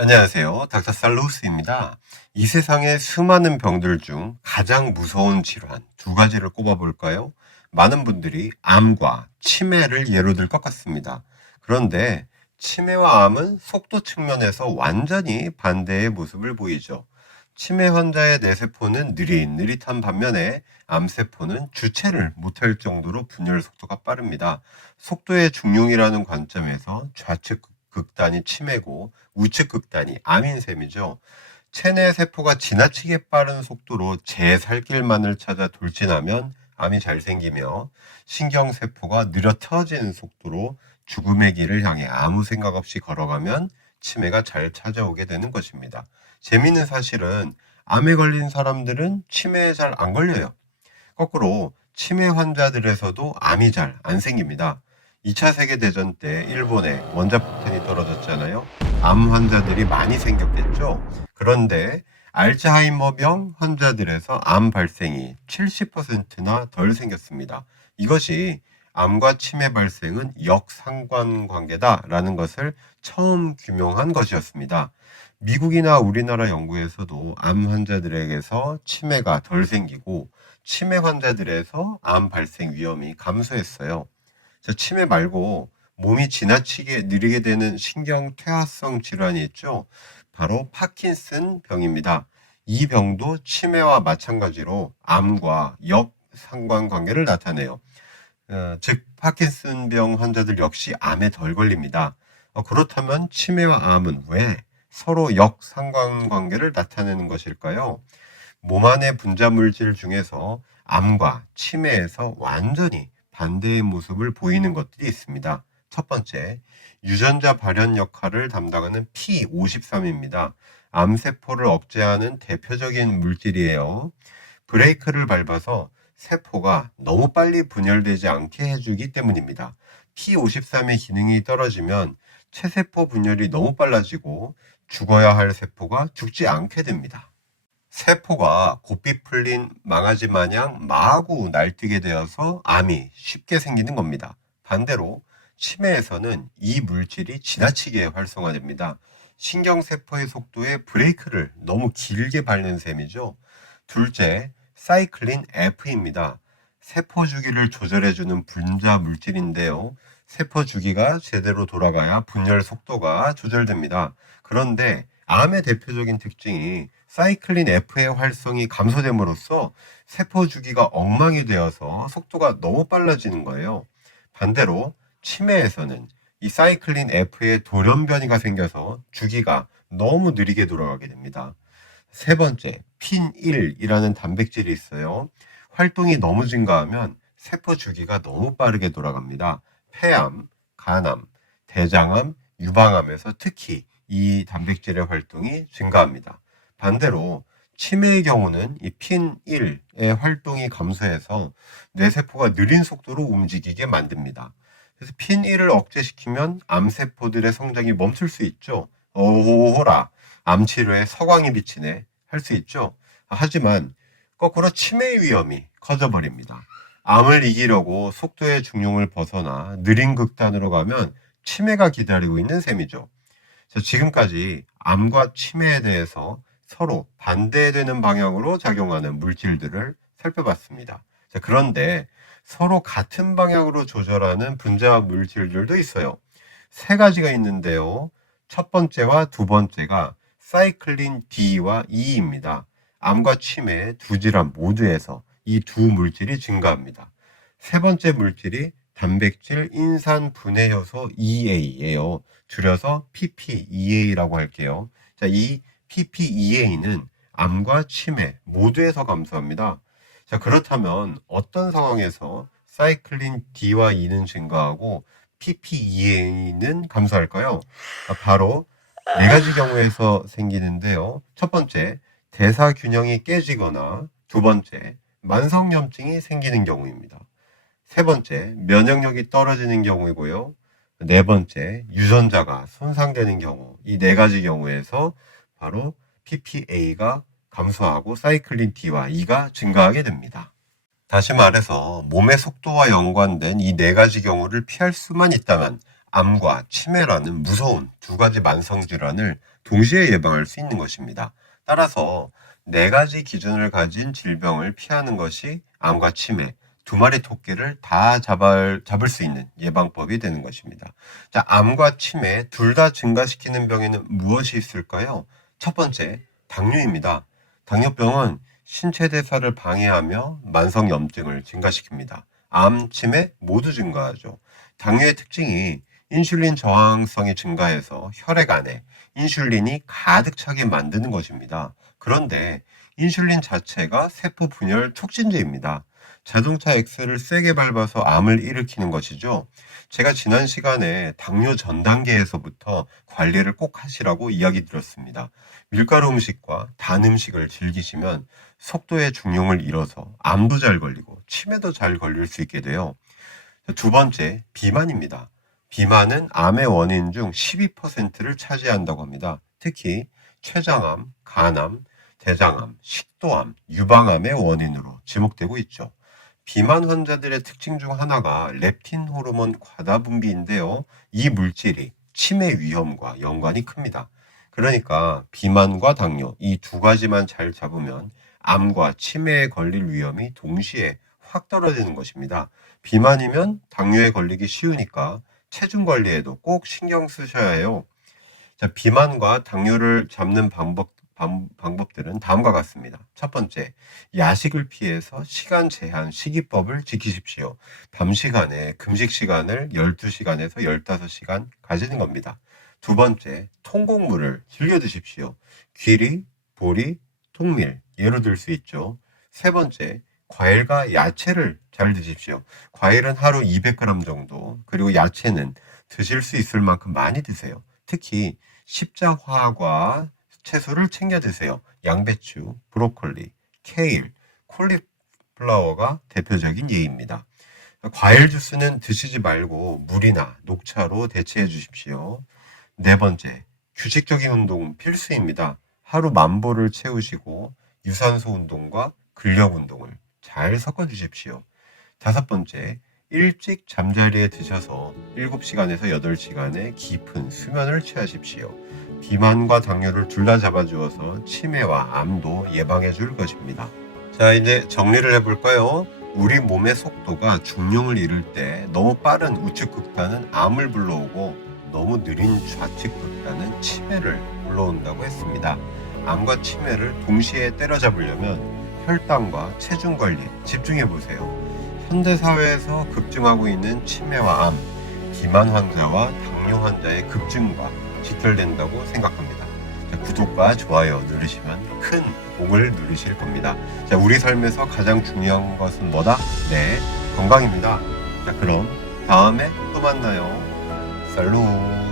안녕하세요. 닥터 살루스입니다. 이 세상의 수많은 병들 중 가장 무서운 질환 두 가지를 꼽아볼까요? 많은 분들이 암과 치매를 예로 들 것 같습니다. 그런데 치매와 암은 속도 측면에서 완전히 반대의 모습을 보이죠. 치매 환자의 뇌세포는 느릿느릿한 반면에 암세포는 주체를 못할 정도로 분열 속도가 빠릅니다. 속도의 중용이라는 관점에서 좌측 극단이 치매고 우측 극단이 암인 셈이죠. 체내 세포가 지나치게 빠른 속도로 제 살길만을 찾아 돌진하면 암이 잘 생기며, 신경세포가 느려 터진 속도로 죽음의 길을 향해 아무 생각 없이 걸어가면 치매가 잘 찾아오게 되는 것입니다. 재미있는 사실은 암에 걸린 사람들은 치매에 잘 안 걸려요. 거꾸로 치매 환자들에서도 암이 잘 안 생깁니다. 2차 세계대전 때 일본에 원자폭탄이 떨어졌잖아요. 암 환자들이 많이 생겼겠죠. 그런데 알츠하이머병 환자들에서 암 발생이 70%나 덜 생겼습니다. 이것이 암과 치매 발생은 역상관관계다라는 것을 처음 규명한 것이었습니다. 미국이나 우리나라 연구에서도 암 환자들에게서 치매가 덜 생기고 치매 환자들에서 암 발생 위험이 감소했어요. 치매 말고 몸이 지나치게 느리게 되는 신경 퇴화성 질환이 있죠. 바로 파킨슨 병입니다. 이 병도 치매와 마찬가지로 암과 역상관관계를 나타내요. 즉 파킨슨병 환자들 역시 암에 덜 걸립니다. 그렇다면 치매와 암은 왜 서로 역상관관계를 나타내는 것일까요? 몸 안의 분자 물질 중에서 암과 치매에서 완전히 반대의 모습을 보이는 것들이 있습니다. 첫 번째, 유전자 발현 역할을 담당하는 P53입니다. 암세포를 억제하는 대표적인 물질이에요. 브레이크를 밟아서 세포가 너무 빨리 분열되지 않게 해주기 때문입니다. P53의 기능이 떨어지면 체세포 분열이 너무 빨라지고 죽어야 할 세포가 죽지 않게 됩니다. 세포가 고삐 풀린 망아지 마냥 마구 날뛰게 되어서 암이 쉽게 생기는 겁니다. 반대로 치매에서는 이 물질이 지나치게 활성화됩니다. 신경세포의 속도에 브레이크를 너무 길게 밟는 셈이죠. 둘째, 사이클린 F입니다. 세포 주기를 조절해주는 분자 물질인데요. 세포 주기가 제대로 돌아가야 분열 속도가 조절됩니다. 그런데 암의 대표적인 특징이 사이클린 F의 활성이 감소됨으로써 세포 주기가 엉망이 되어서 속도가 너무 빨라지는 거예요. 반대로 치매에서는 이 사이클린 F의 돌연변이가 생겨서 주기가 너무 느리게 돌아가게 됩니다. 세 번째, 핀1이라는 단백질이 있어요. 활동이 너무 증가하면 세포 주기가 너무 빠르게 돌아갑니다. 폐암, 간암, 대장암, 유방암에서 특히 이 단백질의 활동이 증가합니다. 반대로 치매의 경우는 이 핀1의 활동이 감소해서 뇌세포가 느린 속도로 움직이게 만듭니다. 그래서 핀1을 억제시키면 암세포들의 성장이 멈출 수 있죠. 오호라, 암치료에 서광이 비치네 할 수 있죠. 하지만 거꾸로 치매의 위험이 커져버립니다. 암을 이기려고 속도의 중용을 벗어나 느린 극단으로 가면 치매가 기다리고 있는 셈이죠. 지금까지 암과 치매에 대해서 서로 반대되는 방향으로 작용하는 물질들을 살펴봤습니다. 그런데 서로 같은 방향으로 조절하는 분자 물질들도 있어요. 세 가지가 있는데요. 첫 번째와 두 번째가 사이클린 D와 E입니다. 암과 치매 두 질환 모두에서 이 두 물질이 증가합니다. 세 번째 물질이 단백질 인산 분해 효소 EA예요. 줄여서 PPEA라고 할게요. 이 PPEA는 암과 치매 모두에서 감소합니다. 그렇다면 어떤 상황에서 사이클린 D와 E는 증가하고 PPEA는 감소할까요? 바로 네 가지 경우에서 생기는데요. 첫 번째, 대사 균형이 깨지거나, 두 번째, 만성염증이 생기는 경우입니다. 세 번째, 면역력이 떨어지는 경우이고요. 네 번째, 유전자가 손상되는 경우. 이 네 가지 경우에서 바로 PPA가 감소하고 사이클린 D와 E가 증가하게 됩니다. 다시 말해서 몸의 속도와 연관된 이 네 가지 경우를 피할 수만 있다면 암과 치매라는 무서운 두 가지 만성질환을 동시에 예방할 수 있는 것입니다. 따라서 네 가지 기준을 가진 질병을 피하는 것이 암과 치매, 두 마리 토끼를 다 잡을 수 있는 예방법이 되는 것입니다. 자, 암과 치매 둘 다 증가시키는 병에는 무엇이 있을까요? 첫 번째, 당뇨입니다. 당뇨병은 신체 대사를 방해하며 만성염증을 증가시킵니다. 암, 치매 모두 증가하죠. 당뇨의 특징이 인슐린 저항성이 증가해서 혈액 안에 인슐린이 가득 차게 만드는 것입니다. 그런데 인슐린 자체가 세포 분열 촉진제입니다. 자동차 엑셀을 세게 밟아서 암을 일으키는 것이죠. 제가 지난 시간에 당뇨 전 단계에서부터 관리를 꼭 하시라고 이야기 드렸습니다. 밀가루 음식과 단 음식을 즐기시면 속도의 중용을 잃어서 암도 잘 걸리고 치매도 잘 걸릴 수 있게 돼요. 두 번째, 비만입니다. 비만은 암의 원인 중 12%를 차지한다고 합니다. 특히 췌장암, 간암, 대장암, 식도암, 유방암의 원인으로 지목되고 있죠. 비만 환자들의 특징 중 하나가 렙틴 호르몬 과다 분비인데요. 이 물질이 치매 위험과 연관이 큽니다. 그러니까 비만과 당뇨 이 두 가지만 잘 잡으면 암과 치매에 걸릴 위험이 동시에 확 떨어지는 것입니다. 비만이면 당뇨에 걸리기 쉬우니까 체중 관리에도 꼭 신경 쓰셔야 해요. 자, 비만과 당뇨를 잡는 방법들은 다음과 같습니다. 첫 번째, 야식을 피해서 시간 제한 식이법을 지키십시오. 밤 시간에 금식 시간을 12시간에서 15시간 가지는 겁니다. 두 번째, 통곡물을 즐겨 드십시오. 귀리, 보리, 통밀, 예로 들 수 있죠. 세 번째, 과일과 야채를 잘 드십시오. 과일은 하루 200g 정도, 그리고 야채는 드실 수 있을 만큼 많이 드세요. 특히 십자화과 채소를 챙겨 드세요. 양배추, 브로콜리, 케일, 콜리플라워가 대표적인 예입니다. 과일 주스는 드시지 말고 물이나 녹차로 대체해 주십시오. 네 번째, 규칙적인 운동 필수입니다. 하루 10,000보를 채우시고 유산소 운동과 근력 운동을 잘 섞어 주십시오. 다섯 번째, 일찍 잠자리에 드셔서 7시간에서 8시간의 깊은 수면을 취하십시오. 비만과 당뇨를 둘 다 잡아주어서 치매와 암도 예방해 줄 것입니다. 자, 이제 정리를 해볼까요? 우리 몸의 속도가 중용을 이룰 때 너무 빠른 우측 극단은 암을 불러오고 너무 느린 좌측 극단은 치매를 불러온다고 했습니다. 암과 치매를 동시에 때려잡으려면 혈당과 체중 관리에 집중해 보세요. 현대사회에서 급증하고 있는 치매와 암, 비만 환자와 당뇨 환자의 급증과 직결된다고 생각합니다. 자, 구독과 좋아요 누르시면 큰 복을 누리실 겁니다. 자, 우리 삶에서 가장 중요한 것은 뭐다? 네, 건강입니다. 자, 그럼 다음에 또 만나요. 살루.